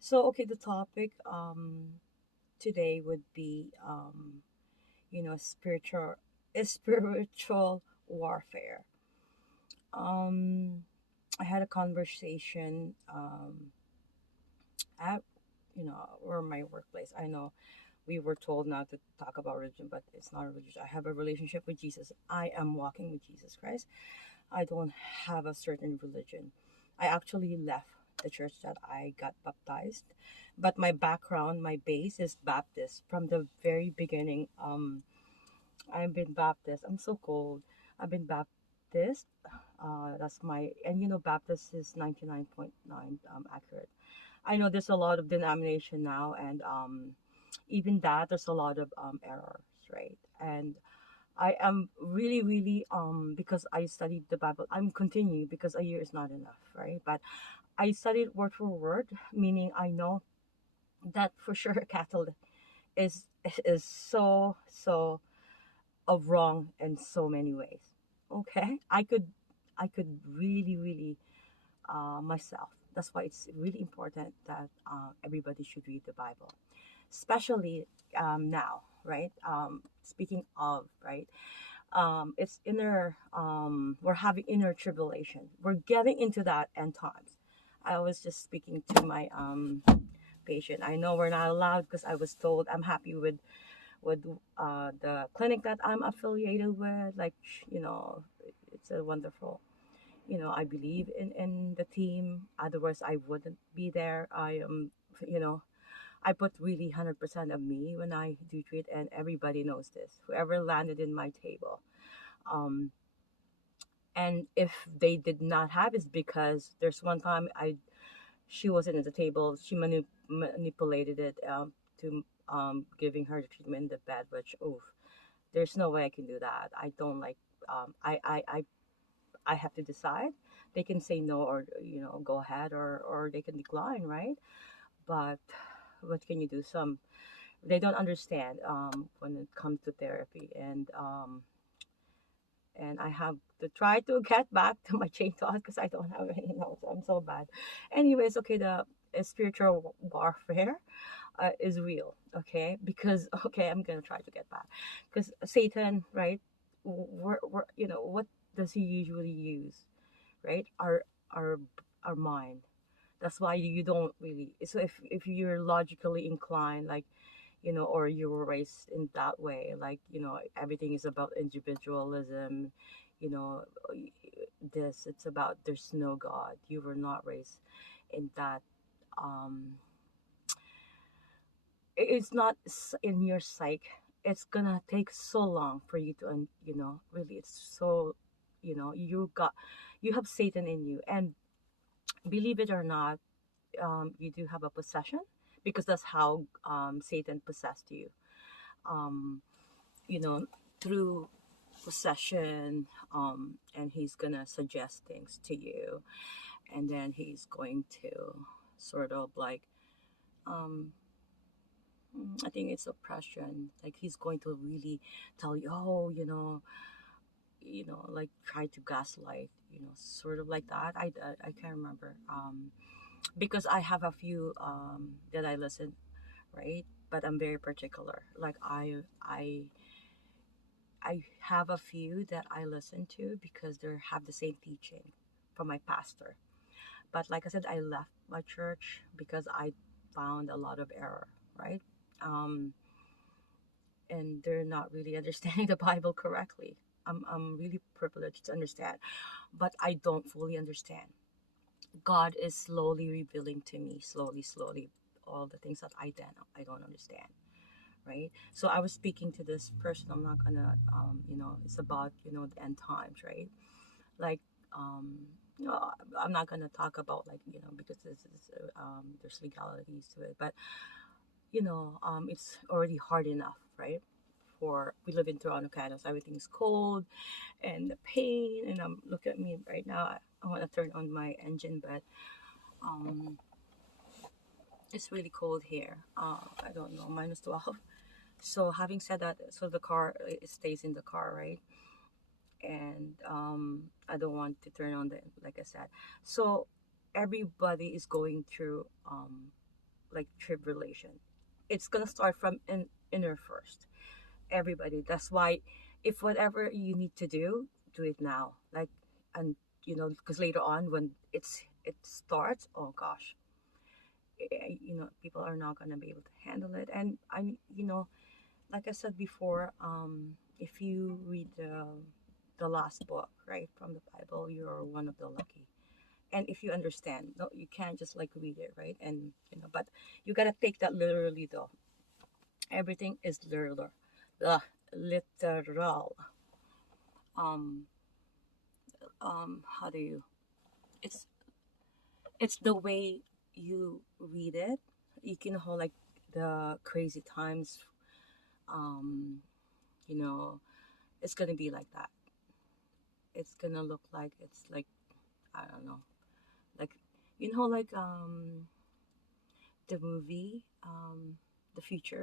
So, okay, the topic today would be spiritual spiritual warfare. Um, I had a conversation at or my workplace. I know we were told not to talk about religion, but it's not a religion. I have a relationship with Jesus. I am walking with Jesus Christ. I don't have a certain religion. I actually left the church that I got baptized, but my background, my base is Baptist from the very beginning. I've been Baptist. I'm so cold. I've been Baptist. That's my, and Baptist is 99.9 accurate. I know there's a lot of denomination now, and even that there's a lot of errors, right? And I am really, really, because I studied the Bible. I'm continuing because a year is not enough, right? But I studied word for word, meaning I know that for sure Catholic is is so of wrong in so many ways. Okay, I could really, really myself. That's why it's really important that everybody should read the Bible, especially now, right? Speaking of, right? It's inner we're having inner tribulation, we're getting into that end times. I was just speaking to my patient. I know we're not allowed because I was told I'm happy with the clinic that I'm affiliated with, like, you know it's a wonderful, I believe in the team, otherwise I wouldn't be there. I am, you know I put really 100% of me when I do treat, and everybody knows this. Whoever landed in my table, um, and if they did not have, it's because there's one time she wasn't at the table. She manipulated it to giving her the treatment in the bed, which, oof, there's no way I can do that. I don't like. I have to decide. They can say no, or go ahead, or they can decline, right? But what can you do? Some, they don't understand when it comes to therapy, and I have to try to get back to my chain thought because I don't have any notes. I'm so bad. Anyways, okay, the spiritual warfare is real, okay? Because okay, I'm gonna try to get back because Satan, right? What does he usually use, right? Our our mind. That's why you don't really. So if you're logically inclined, like, or you were raised in that way, like, everything is about individualism, you know, it's about there's no God. You were not raised in that. Um, it's not in your psyche. It's gonna take so long for you to, really, it's so, you have Satan in you, and believe it or not, you do have a possession because that's how Satan possessed you. Um, you know, through possession, and he's gonna suggest things to you, and then he's going to sort of like, um, I think it's oppression. Like he's going to really tell you, oh, like try to gaslight, sort of like that. I can't remember, because I have a few that I listen, right? But I'm very particular. Like I have a few that I listen to because they have the same teaching from my pastor. But like I said, I left my church because I found a lot of error, right? Um, and they're not really understanding the Bible correctly. I'm really privileged to understand, but I don't fully understand. God is slowly revealing to me, slowly, slowly, all the things that I don't understand, right? So I was speaking to this person. I'm not gonna, it's about, the end times, right? Like, um, I'm not gonna talk about, like, because there's legalities to it, but it's already hard enough, right? For we live in Toronto, Canada, so everything is cold, and the pain. And look at me right now. I want to turn on my engine, but um, it's really cold here. I don't know, -12. So having said that, so the car, it stays in the car, right? And I don't want to turn on the, like I said. So everybody is going through like tribulation. It's gonna start from inner first. Everybody. That's why, if whatever you need to do it now. Like, and because later on when it starts, oh gosh, people are not gonna be able to handle it. And like I said before, if you read the last book, right, from the Bible, you're one of the lucky. And if you understand, no, you can't just like read it, right? And but you gotta take that literally, though. Everything is literal, uh, literal. Um, how do you? It's it's the way you read it. You can hold like the crazy times. Um, you know, it's gonna be like that. It's gonna look like it's like, I don't know, like, like the movie, the future.